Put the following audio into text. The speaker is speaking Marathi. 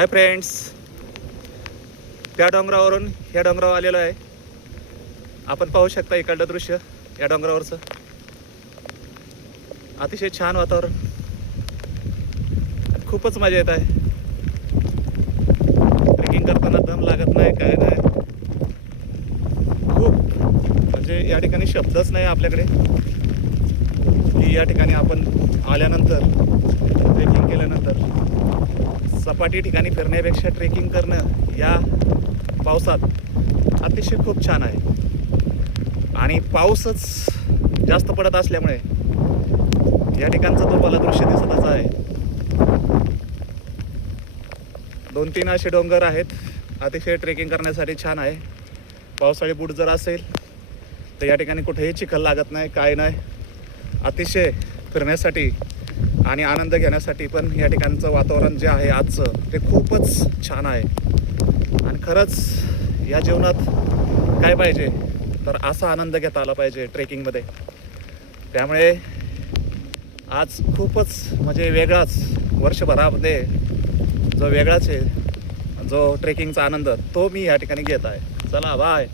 हाय फ्रेंड्स, त्या डोंगरावरून ह्या डोंगरावर आलेलो आहे. आपण पाहू शकता इकडलं दृश्य या डोंगरावरचं. अतिशय छान वातावरण, खूपच मजा येत आहे. ट्रेकिंग करताना दम लागत नाही, काय नाही. खूप म्हणजे या ठिकाणी शब्दच नाही आपल्याकडे की या ठिकाणी आपण आल्यानंतर, ट्रेकिंग केल्यानंतर सपाटी ठिकाणी फिरण्यापेक्षा ट्रेकिंग करणं या पावसात अतिशय खूप छान आहे. आणि पाऊसच जास्त पडत असल्यामुळे या ठिकाणचं तुम्हाला दृश्य दिसतच आहे. 2-3 असे डोंगर आहेत, अतिशय ट्रेकिंग करण्यासाठी छान आहे. पावसाळी बूट जर असेल तर या ठिकाणी कुठेही चिखल लागत नाही, काय नाही. अतिशय फिरण्यासाठी आणि आनंद घेण्यासाठी पण या ठिकाणचं वातावरण जे आहे आजचं ते खूपच छान आहे. आणि खरंच या जीवनात काय पाहिजे तर असा आनंद घेता आला पाहिजे ट्रेकिंगमध्ये. त्यामुळे आज खूपच म्हणजे वेगळाच, वर्षभरामध्ये जो वेगळाच आहे जो ट्रेकिंगचा आनंद तो मी या ठिकाणी घेत आहे. चला बाय.